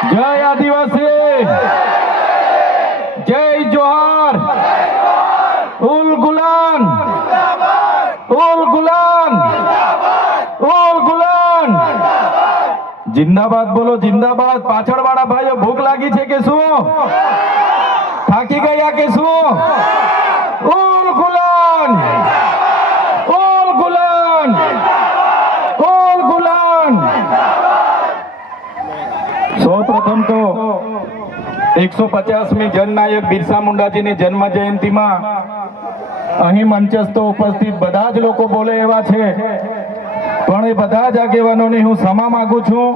जय आदिवासी, जय जोहार, उल गुलान, उल गुलान, उल गुलान। जिंदाबाद बोलो, जिंदाबाद। पाछळ वाळा भाईओ भूख लागी छे के શું? થાકી ગયા કે શું? ઉલ ગુલાન, ઉલ ગુલાન, ઉલ ગુલાન। સૌપ્રથમ તો 150મી જનનાયક બિરસા મુંડાજીની જન્મ જયંતિમાં અહીં મંચસ્થ ઉપસ્થિત બધા જ લોકો બોલે એવા છે, પણ એ બધા જ આગેવાનોને હું ક્ષમા માંગુ છું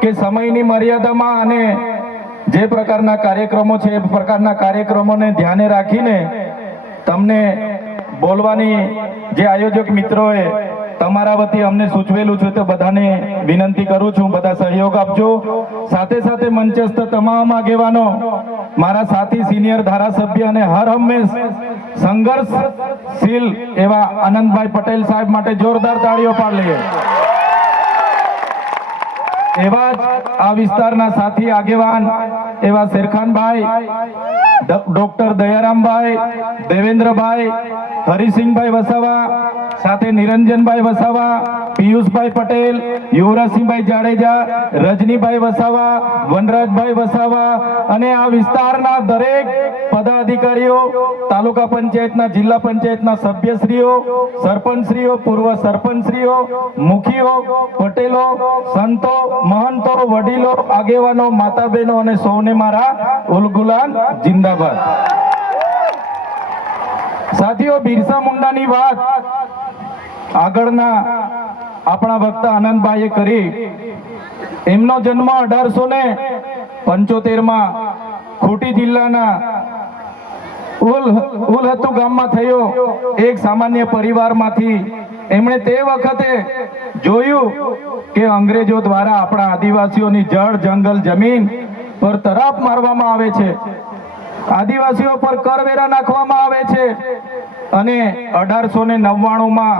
કે સમયની મર્યાદામાં અને જે પ્રકારના કાર્યક્રમો છે એ પ્રકારના કાર્યક્રમોને ધ્યાને રાખીને તમને બોલવાની જે આયોજક મિત્રોએ તમારા વતી અમને સૂચવેલું છે તો બધાને વિનંતી કરું છું, બધા સહયોગ આપજો। સાથે સાથે મંચસ્થ તમામ આગેવાનો, મારા સાથી સિનિયર ધારાસભ્ય અને હર હંમેશ સંઘર્ષશીલ એવા આનંદભાઈ પટેલ સાહેબ માટે જોરદાર તાળીઓ પાડી લઈએ। એવા જ આ વિસ્તારના સાથી આગેવાન એવા શેરખાનભાઈ, ડોક્ટર દયારામભાઈ, દેવેન્દ્રભાઈ, હરિસિંહભાઈ વસાવા, સાથે નિરંજનભાઈ વસાવા, પિયુષભાઈ પટેલ, યુવરાજસિંહભાઈ જાડેજા, રજનીભાઈ વસાવા, વનરાજભાઈ વસાવા અને આ વિસ્તારના દરેક પદાધિકારીઓ, તાલુકા પંચાયતના, જિલ્લા પંચાયતના સભ્યશ્રીઓ, સરપંચશ્રીઓ, પૂર્વ સરપંચશ્રીઓ, મુખીઓ, પટેલો, સંતો, મહંતો, વડીલો, આગેવાનો, માતા બહેનો અને સૌને મારા ઉલ ગુલાન જિંદાબાદ। સાથીઓ, બિરસા મુંડાની વાત આગળના આપણા વક્તા આનંદભાઈએ કરી। એમનો જન્મ 1875માં ખૂંટી જિલ્લાના ઉલહતુ ગામમાં થયો। એક સામાન્ય પરિવારમાંથી એમણે તે વખતે જોયું કે અંગ્રેજો દ્વારા આપણા આદિવાસીઓની જળ, જંગલ, જમીન પર તરાપ મારવામાં આવે છે, આદિવાસીઓ પર કરવેરા નાખવામાં આવે છે અને 1899માં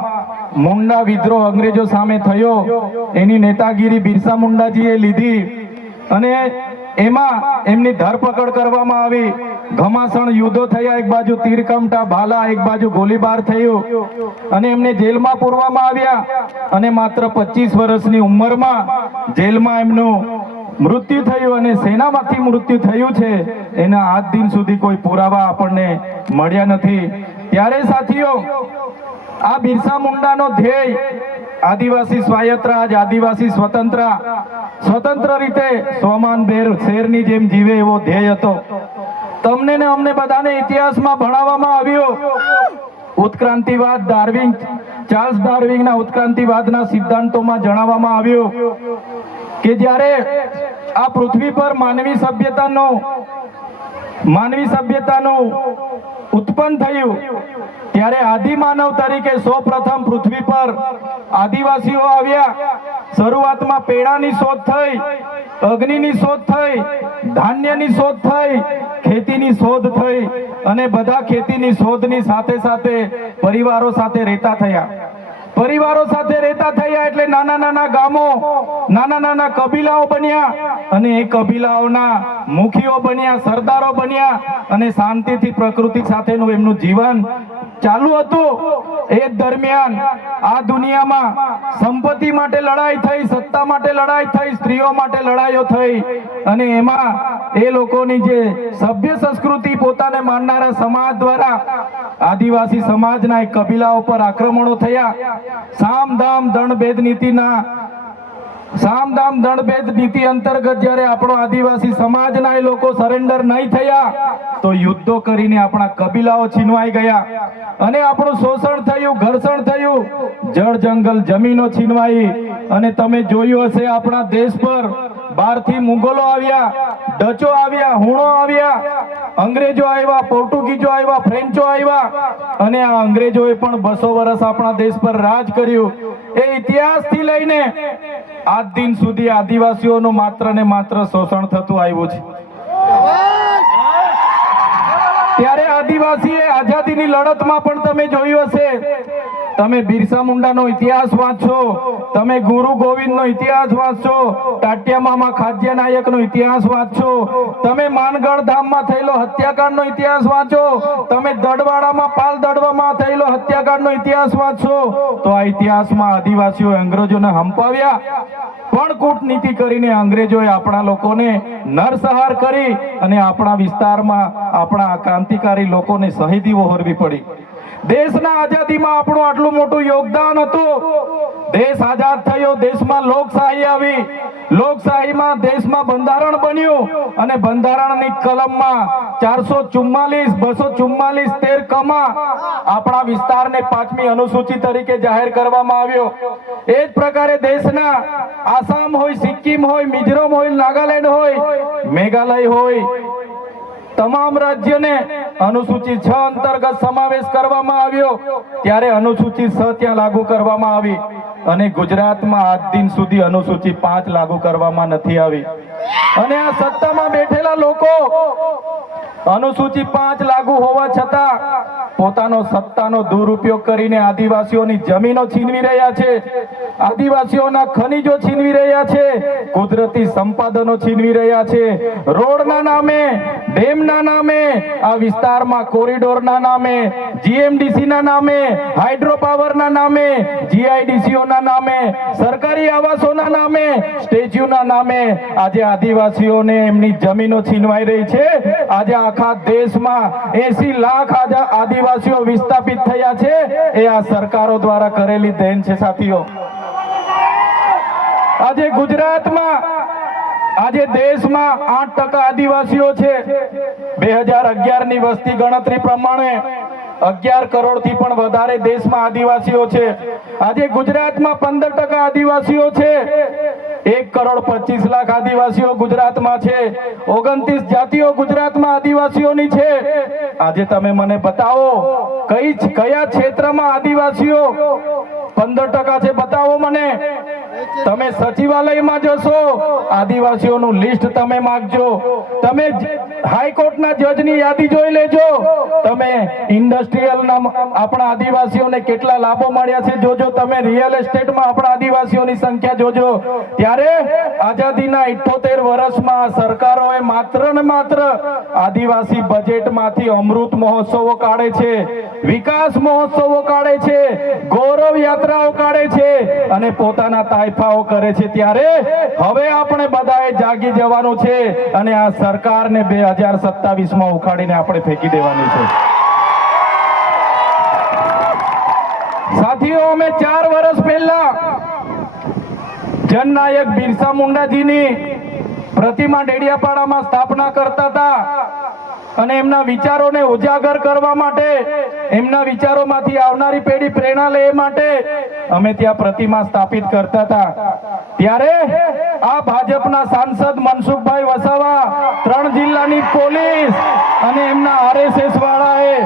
મુંડા વિદ્રોહ અંગ્રેજો સામે થયો। એની નેતાગીરી બિરસા મુંડાજીએ લીધી અને એમાં એમની ધરપકડ કરવામાં આવી। ઘમાસણ યુદ્ધો થયા, એક બાજુ તીરકમઠા, ભાલા, એક બાજુ ગોળીબાર થયો અને એમને જેલમાં પૂરવામાં આવ્યા અને માત્ર 25 વર્ષની ઉંમરમાં જેલમાં એમનું મૃત્યુ થયું અને સેનામાંથી મૃત્યુ થયું છે એના આજ દિન સુધી કોઈ પુરાવા આપણને મળ્યા નથી। ત્યારે સાથીઓ, આ બિરસા મુંડાનો ધ્યેય આદિવાસી સ્વાયત્ત રાજ, આદિવાસી સ્વતંત્ર રીતે સ્વમાન શેરની જેમ જીવે એવો ધ્યેય હતો। તમને ને અમને બધાને ઇતિહાસમાં ભણાવવામાં આવ્યો ઉત્ક્રાંતિવાદ, ચાર્લ્સ ડાર્વિનના ઉત્ક્રાંતિવાદના સિદ્ધાંતોમાં જણાવવામાં આવ્યું કે જ્યારે આ પૃથ્વી પર માનવી સભ્યતાનું ઉત્પન્ન થયું ત્યારે આદિ માનવ તરીકે સૌપ્રથમ પૃથ્વી પર આદિવાસીઓ આવ્યા। શરૂઆતમાં પેડાની શોધ થઈ, અગ્નિની શોધ થઈ, ધાન્યની શોધ થઈ, ખેતીની શોધ થઈ અને બધા ખેતીની શોધની સાથે સાથે પરિવારો સાથે રહેતા થયા। પરિવારો સાથે રહેતા થયા એટલે નાના નાના ગામો, નાના નાના કબીલાઓ બન્યા અને એ કબીલાઓના મુખીઓ બન્યા, સરદારો બન્યા અને શાંતિથી પ્રકૃતિ સાથેનું એમનું જીવન ચાલુ હતું। એ દરમિયાન આ દુનિયામાં સંપત્તિ માટે લડાઈ થઈ, સત્તા માટે લડાઈ થઈ, સ્ત્રીઓ માટે લડાઈઓ થઈ અને એમાં એ લોકોની જે સભ્ય સંસ્કૃતિ પોતાને માનનારા સમાજ દ્વારા આદિવાસી સમાજના એક કબીલાઓ પર આક્રમણો થયા। સામદામ દંડભેદ નીતિ અંતર્ગત જ્યારે આપણો આદિવાસી સમાજના એ લોકો સરેન્ડર નહીં થયા તો યુદ્ધો કરીને આપણા કબીલાઓ છીનવાઈ ગયા અને આપણું શોષણ થયું, ઘર્ષણ થયું, જળ, જંગલ, જમીનો છીનવાઈ અને તમે જોયું હશે આપણા દેશ પર બહારથી મુગલો આવ્યા, ડચો આવ્યા, હુણો આવ્યા, અંગ્રેજો આવ્યા, પોર્ટુગીઝો આવ્યા, ફ્રેન્ચો આવ્યા અને આ અંગ્રેજોએ પણ 200 વર્ષ આપણા દેશ પર રાજ કર્યું। એ ઇતિહાસથી લઈને આજ દિન સુધી આદિવાસીઓનું માત્ર ને માત્ર શોષણ થતું આવ્યું છે। ત્યારે આદિવાસીએ આઝાદીની લડતમાં પણ તમે જોયું હશે તમે બિરસા મુંડાનો ઇતિહાસ વાંચશો, તમે ગુરુ ગોવિંદનો ઇતિહાસ વાંચશો, ટાટિયામામાં ખાદ્ય નાયકનો ઇતિહાસ વાંચશો, તમે માનગઢ ધામમાં થયેલો હત્યાકાંડનો ઇતિહાસ વાંચો, તમે દડવાડામાં પાલ દડવામાં થયેલો હત્યાકાંડનો ઇતિહાસ વાંચશો, તો આ ઇતિહાસમાં આદિવાસીઓ અંગ્રેજોને હંપાવ્યા, પણ કૂટનીતિ કરીને અંગ્રેજોએ આપણા લોકોને નરસંહાર કરી અને આપણા વિસ્તારમાં આપણા ક્રાંતિકારી લોકોને શહીદી વહોરવી પડી. દેશના આઝાદીમાં આપણું આટલું મોટું યોગદાન હતું. દેશ આઝાદ થયો, દેશમાં લોકશાહી આવી, લોકશાહીમાં દેશમાં બંધારણ બન્યું અને બંધારણની કલમમાં 444, 244, 13 કમાં આપણા વિસ્તારને 5મી અનુસૂચિ તરીકે જાહેર કરવામાં આવ્યો. એ જ પ્રકારે દેશના આસામ હોય, સિક્કિમ હોય, મિઝોરમ હોય, નાગાલેન્ડ હોય, મેઘાલય હોય, તમામ રાજ્યને અનુસૂચિ 6 અંતર્ગત સમાવેશ કરવામાં આવ્યો. ત્યારે અનુસૂચિ 6 ત્યાં લાગુ કરવામાં આવી અને ગુજરાતમાં આજ દિન સુધી અનુસૂચિ 5 લાગુ કરવામાં નથી આવી. અને આ સત્તામાં બેઠેલા લોકો અનુસૂચિ 5 લાગુ હોવા છતાં પોતાનો સત્તાનો દુરુપયોગ કરીને આદિવાસીઓની જમીનો છીનવી રહ્યા છે, આદિવાસીઓના ખનીજો છીનવી રહ્યા છે, કુદરતી સંપાદનો છીનવી રહ્યા છે. રોડના નામે, ડેમના નામે, આ વિસ્તારમાં કોરિડોરના નામે, જીએમડીસીના નામે, હાઇડ્રો પાવરના નામે, જીઆઈડીસીઓના નામે, સરકારી આવાસોના નામે, સ્ટેચ્યુના નામે આજે આદિવાસીઓને એમની જમીનો છીનવાઈ રહી છે. આજે આખા દેશમાં 80 લાખ આદિવાસીઓ વિસ્થાપિત થયા છે. એ આ સરકારો દ્વારા કરેલી દેન છે સાથીઓ. આજે ગુજરાતમાં, આજે દેશમાં 8% આદિવાસીઓ છે. 2011 ની વસ્તી ગણતરી પ્રમાણે 11 કરોડથી પણ વધારે દેશમાં આદિવાસીઓ છે. આજે ગુજરાતમાં 15% આદિવાસીઓ છે. 1,25,00,000 આદિવાસીઓ ગુજરાતમાં છે. 29 જાતિઓ ગુજરાતમાં આદિવાસીઓની છે. આજે તમે મને બતાવો કયા ક્ષેત્રમાં આદિવાસીઓ 15% છે, બતાવો મને. તમે સચિવાલયમાં જશો, આદિવાસીઓનું લિસ્ટ તમે માંગજો. તમે હાઈકોર્ટના જજની યાદી જોઈ લેજો. તમે ઇન્ડસ્ટ્રીયલના આપણા આદિવાસીઓને કેટલા લાભો મળ્યા છે જોજો. તમે રિયલ એસ્ટેટમાં આપણા આદિવાસીઓની સંખ્યા જોજો. ત્યારે આઝાદીના 78 વર્ષમાં સરકારોએ માત્ર ને માત્ર આદિવાસી બજેટમાંથી અમૃત મહોત્સવો કાઢે છે, વિકાસ મહોત્સવો કાઢે છે, ગૌરવ યાત્રાઓ કાઢે છે અને પોતાના તાઇફાઓ કરે છે. ત્યારે હવે આપણે બધાએ જાગી જવાનું છે અને આ સરકારને 2027માં ઉખાડીને આપણે ફેંકી દેવાની છે. સાથીઓ, અમે 4 વર્ષ પહેલા જનનાયક બિરસા મુંડાજીની પ્રતિમા ડેડિયાપાડામાં સ્થાપના કરતા હતા અને એમના વિચારોને ઉજાગર કરવા માટે, એમના વિચારોમાંથી આવનારી પેઢી પ્રેરણા લે માટે અમે ત્યાં પ્રતિમા સ્થાપિત કરતા હતા. ત્યારે આ ભાજપના સાંસદ મનસુખભાઈ વસાવા, 3 જિલ્લાની પોલીસ અને એમના આરએસએસ વાળાએ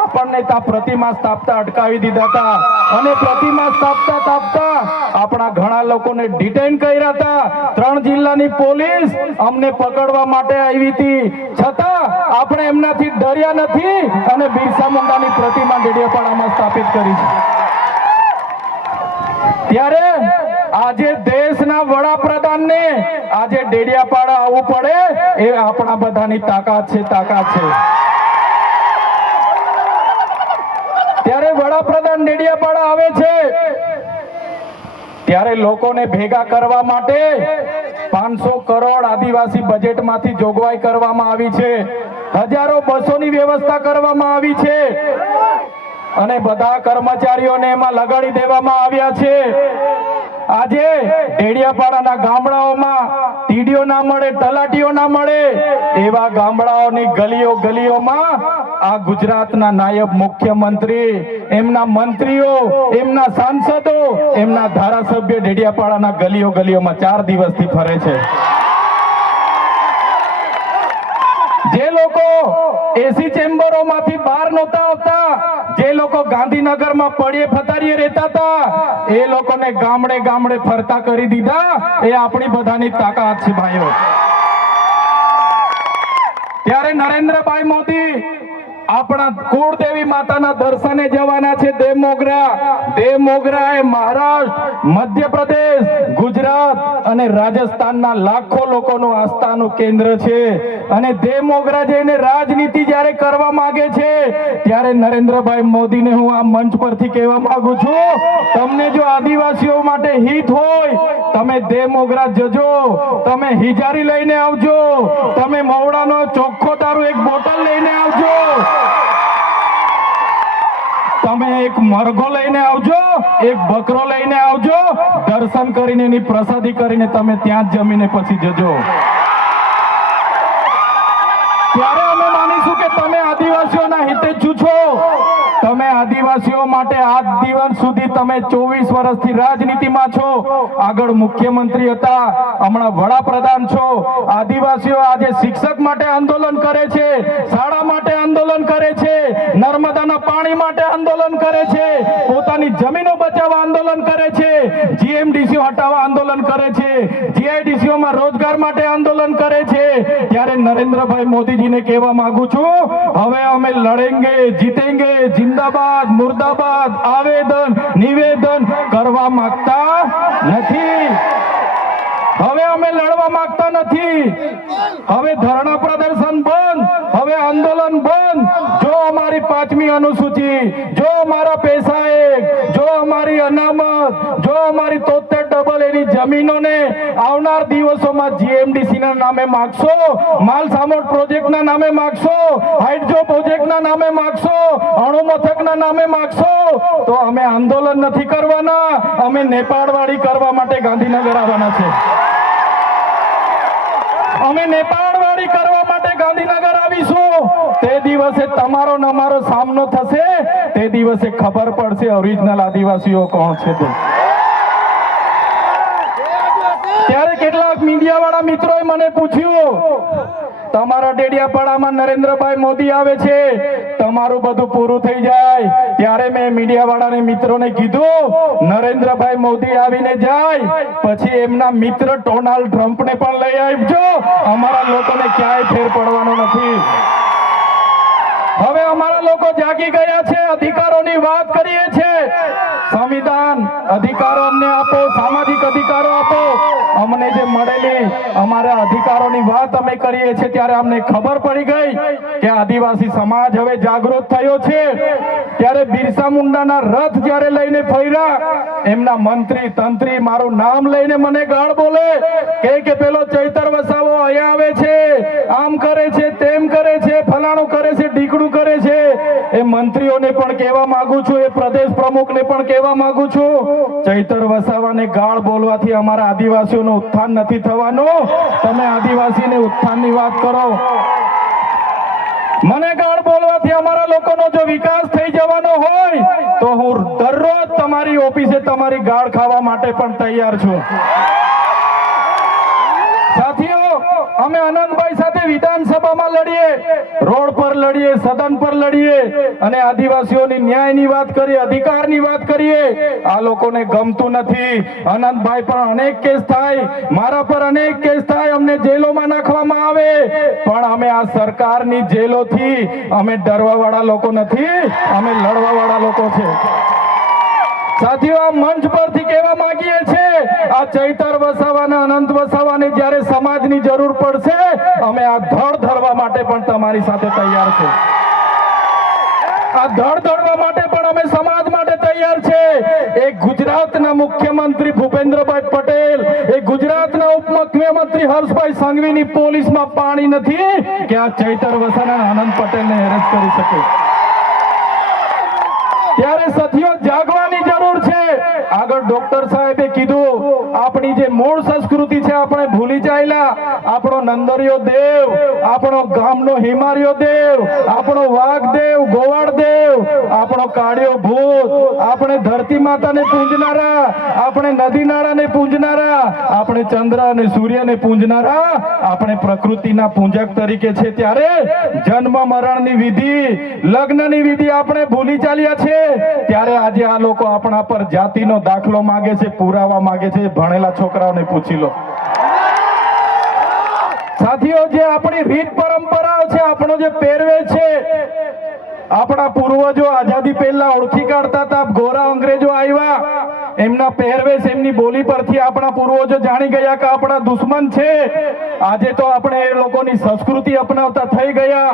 આપણને ત્યાં પ્રતિમા સ્થાપતા અટકાવી દીધા હતા અને પ્રતિમા સ્થાપતા આપણા ઘણા લોકોને ડિટેન કર્યા હતા. 3 જિલ્લાની પોલીસ અમને પકડવા માટે આવી હતી, છતાં આપણે એમનાથી ડર્યા નથી અને બિરસા મુંડાની પ્રતિમા ડેડિયાપાડામાં સ્થાપિત કરી છે. ત્યારે આજે દેશના વડાપ્રધાનને આજે ડેડિયાપાડા આવવું પડે એ આપણા બધાની તાકાત છે. ત્યારે વડાપ્રધાન ડેડિયાપાડા આવે છે ત્યારે લોકોને ભેગા કરવા માટે 500 કરોડ આદિવાસી બજેટમાંથી જોગવાઈ કરવામાં આવી છે. હજારો બસોની વ્યવસ્થા કરવામાં આવી છે અને બધા કર્મચારીઓને એમાં લગાડી દેવામાં આવ્યા છે. આજે ડેડિયાપાડાના ગામડાઓમાં ટીડીઓ ના મળે, તલાટીઓ ના મળે, એવા ગામડાઓની ગલીઓમાં આ ગુજરાતના નાયબ મુખ્યમંત્રી, એમના મંત્રીઓ, એમના સાંસદો, એમના ધારાસભ્ય ડેડિયાપાડાના ગલીઓમાં 4 દિવસથી ફરે છે. જે લોકો એસી ચેમ્બરોમાંથી બહાર નહોતા આવતા, જે લોકો ગાંધીનગરમાં પડ્યે ફતારીએ રહેતા હતા, એ લોકોને ગામડે ફરતા કરી દીધા. એ આપણી બધાની તાકાત છે ભાઈઓ. ત્યારે નરેન્દ્રભાઈ મોદી આપણા કુળદેવી માતાના દર્શને જવાના છે. દેવમોગરા એ મહારાષ્ટ્ર, મધ્યપ્રદેશ, ગુજરાત અને રાજસ્થાનના લાખો લોકોનું આસ્થાનું કેન્દ્ર છે. અને દેવમોગરા જઈને રાજનીતિ જ્યારે કરવા માંગે છે ત્યારે નરેન્દ્રભાઈ મોદીને હું આ મંચ પરથી કહેવા માંગુ છું, તમને જો આદિવાસીઓ માટે હિત હોય તમે દેવમોગરા જજો, તમે હિજારી લઈને આવજો, તમે મવડાનો ચોખ્ખો દારૂ એક બોટલ લઈને આવજો, તમે એક મરઘો લઈને આવજો, એક બકરો લઈને આવજો, દર્શન કરીને એની પ્રસાદી કરીને તમે ત્યાં જ જમીને પછી જજો. ત્યારે અમે માનીશું કે તમે આદિવાસીઓના હિતેચ્છુ છો. તમે આદિવાસીઓ માટે આજ દિવસ સુધી તમે 24 વર્ષથી રાજનીતિમાં છો. આગળ મુખ્યમંત્રી હતા, હમણાં વડાપ્રધાન છો. આદિવાસીઓ આજે શિક્ષક માટે આંદોલન કરે છે, શાળા માટે આંદોલન કરે છે, નર્મદાના પાણી માટે આંદોલન કરે છે, પોતાની જમીનો બચાવવા આંદોલન કરે છે, જીએમડીસી હટાવવા આંદોલન કરે છે, જીઆઈડીસીઓમાં રોજગાર માટે આંદોલન કરે છે. ત્યારે નરેન્દ્રભાઈ મોદીજીને કહેવા માંગુ છું, હવે અમે લડેંગે, જીતેંગે, જિંદાબાદ, મુર્દાબાદ આવેદન નિવેદન કરવા માંગતા નથી. હવે અમે લડવા માંગતા નથી. હવે ધરણા પ્રદર્શન બંધ, હવે આંદોલન બંધ. જો અમારી 5મી અનુસૂચિ, જો અમારા પૈસા એક, જો અમારી અનામત, જો અમારી 73 એની જમીનોને આવનાર દિવસોમાં જીએમડીસી ના નામે માગશો, માલસામોટ પ્રોજેક્ટના નામે માગશો, હાઇડ્રો પ્રોજેક્ટના નામે માગશો, અણુ મથકના નામે માગશો, તો અમે આંદોલન નથી કરવાના, અમે નેપાળવાડી કરવા માટે ગાંધીનગર આવવાના છે. અમે નેપાળવાડી કરવા માટે ગાંધીનગર આવીશું. તે દિવસે તમારો ને અમારો સામનો થશે, તે દિવસે ખબર પડશે ઓરિજિનલ આદિવાસીઓ કોણ છે તે. ત્યારે કેટલાક મીડિયા વાળા મિત્રોએ મને પૂછ્યું, તમારા ડેડિયાપાડામાં નરેન્દ્રભાઈ મોદી આવે છે, તમારું બધું પૂરું થઈ જાય. ત્યારે મેં મીડિયા વાળાને મિત્રોને કીધું, નરેન્દ્રભાઈ મોદી આવીને જાય પછી એમના મિત્ર ડોનાલ્ડ ટ્રમ્પને પણ લઈ આવજો, અમારા લોકોને ક્યાંય ફેર પડવાનો નથી. હવે અમારા લોકો જાગી ગયા છે, અધિકારોની વાત કરીએ છીએ. સંવિધાન અધિકારો અમને આપો, સામાજિક અધિકારો આપો. અમને જે મળેલી અમારા અધિકારોની વાત અમે કરીએ છીએ ત્યારે અમને ખબર પડી ગઈ કે આદિવાસી સમાજ હવે જાગૃત થયો છે. ત્યારે બિરસા મુંડાના રથ જ્યારે લઈને ફર્યા, એમના મંત્રી તંત્રી મારું નામ લઈને મને ગાળ બોલે કે પેલો ચૈતર વસાવો અહીંયા આવે છે, આમ કરે છે, તેમ કરે છે, ફલાણું કરે છે, ઢીકડું કરે છે. એ મંત્રીઓને પણ કહેવા માંગુ છું, એ પ્રદેશ પ્રમુખને પણ કહેવા માંગુ છું, ચૈતર વસાવાને ગાળ બોલવાથી અમારા આદિવાસીઓનું ઉત્થાન નથી થવાનું. તમે આદિવાસીને ઉત્થાનની વાત કરો. મને ગાળ બોલવાથી અમારા લોકોનો જો વિકાસ થઈ જવાનો હોય તો હું દરરોજ તમારી ઓફિસે તમારી ગાળ ખાવા માટે પણ તૈયાર છું. સાથીઓ, અમે આનંદભાઈ સાથે વિધાનસભામાં લડીએ, રોડ પર લડીએ, સદન પર લડીએ અને આદિવાસીઓની ન્યાયની વાત કરીએ, અધિકારની વાત કરીએ. આ લોકોને ગમતું નથી. આનંદભાઈ પર અનેક કેસ થાય, મારા પર અનેક કેસ થાય, અમને જેલોમાં નાખવામાં આવે, પણ અમે આ સરકારની જેલોથી અમે ડરવા વાળા લોકો નથી, અમે લડવા વાળા લોકો છે. સાથીઓ, આ મંચ પરથી કહેવા માંગીએ છીએ, આ ચૈતર વસાવાના, અનંત વસાવાને જ્યારે સમાજની જરૂર પડશે અમે આ ધડ ધરવા માટે પણ તમારી સાથે તૈયાર છે. આ ધડ ધરવા માટે પણ અમે સમાજ માટે તૈયાર છે. એક ગુજરાતના મુખ્યમંત્રી ભૂપેન્દ્રભાઈ પટેલ, એક ગુજરાતના ઉપમુખ્યમંત્રી હર્ષભાઈ સંઘવીની પોલીસમાં પાણી નથી કે આ ચૈતર વસાવાના આનંદ પટેલને એરેસ્ટ કરી શકે. ત્યારે સાથીઓ, જાગવાની જરૂર છે. આગળ ડોક્ટર સાહેબે કીધું, આપણી જે મૂળ સંસ્કૃતિ છે આપણે ભૂલી જાયેલા. આપણો નંદરિયો દેવ, આપણો ગામનો હિમારિયો દેવ, આપણો વાઘ દેવ, ગોવાળ દેવ, આપણો કાળિયો ભૂત, આપણે ધરતી માતાને પૂજનારા, આપણે નદી નાળાને પૂજનારા, આપણે ચંદ્ર અને સૂર્યને પૂજનારા, આપણે પ્રકૃતિના પૂજક તરીકે છે. ત્યારે જન્મ મરણની વિધિ, લગ્નની વિધિ આપણે ભૂલી ચાલ્યા છે. ત્યારે આજે આ લોકો આપણા પર જાતિનો દાખલો માંગે છે, પુરાવા માંગે છે. ભણેલા છોકરાઓને પૂછી લો. સાથીઓ, જે આપણી રીત પરંપરાઓ છે, આપણો જે પહેરવેશ છે, આપણા પૂર્વજો આઝાદી પહેલા ઓળખી કાઢતા હતા. ગોરા અંગ્રેજો આવ્યા, એમના પહેરવેશ, એમની બોલી પરથી આપણા પૂર્વજો જાણી ગયા કે આપણા દુશ્મન છે. આજે તો આપણે એ લોકોની સંસ્કૃતિ અપનાવતા થઈ ગયા,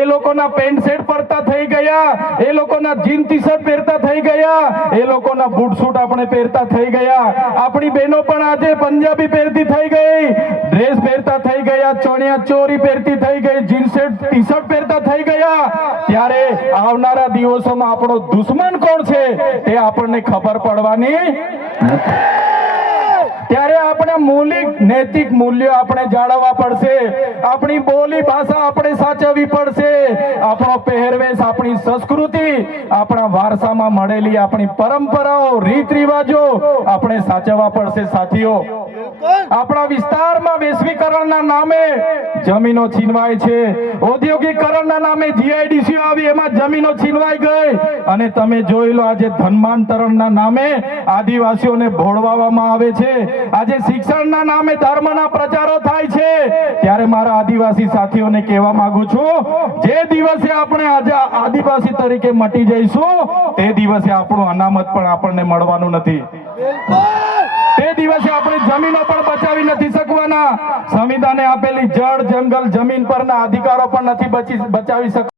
એ લોકોના પેન્ટ શર્ટ પહેરતા થઈ ગયા, એ લોકોના જીન ટી શર્ટ પહેરતા થઈ ગયા, એ લોકોના બૂટ સૂટ આપણે પહેરતા થઈ ગયા. આપણી બહેનો પણ આજે પંજાબી પહેરતી થઈ ગઈ, ડ્રેસ પહેરતા થઈ ગયા, ચણિયા ચોરી પહેરતી થઈ ગઈ, જીન્સ ટી શર્ટ પહેરતા થઈ ગયા. ત્યારે આવનારા દિવસોમાં આપણો દુશ્મન કોણ છે તે આપણને ખબર પડવાની નથી. ત્યારે આપણે મૌલિક નૈતિક મૂલ્યો આપણે જાળવવા પડશે. આપણી બોલી ભાષા આપણે સાચવવી પડશે. આપણો પહેરવેશ, આપણી સંસ્કૃતિ, આપણા વારસામાં મળેલી આપણી પરંપરાઓ, રીત રિવાજો આપણે સાચવવા પડશે. સાથીઓ, આપણા વિસ્તારમાં વૈશ્વિકરણના નામે જમીનો છીનવાય છે. ઔદ્યોગિકરણના નામે જીઆઈડીસી આવી, એમાં જમીનો છીનવાઈ ગઈ. અને તમે જોઈ લો, આજે ધર્માંતરણના નામે આદિવાસીઓને ભોળવામાં આવે છે. આજે શિક્ષણના નામે ધર્મના પ્રચારો થાય છે. ત્યારે મારા આદિવાસી સાથીઓને કહેવા માંગુ છું, જે દિવસે આપણે આજે આદિવાસી તરીકે મટી જઈશું, તે દિવસે આપણું અનામત પણ આપણને મળવાનું નથી. તે દિવસે આપણે જમીનો પણ બચાવી નથી શકવાના. સંવિધાને આપેલી જળ, જંગલ, જમીન પરના અધિકારો પણ નથી બચાવી શકવાના.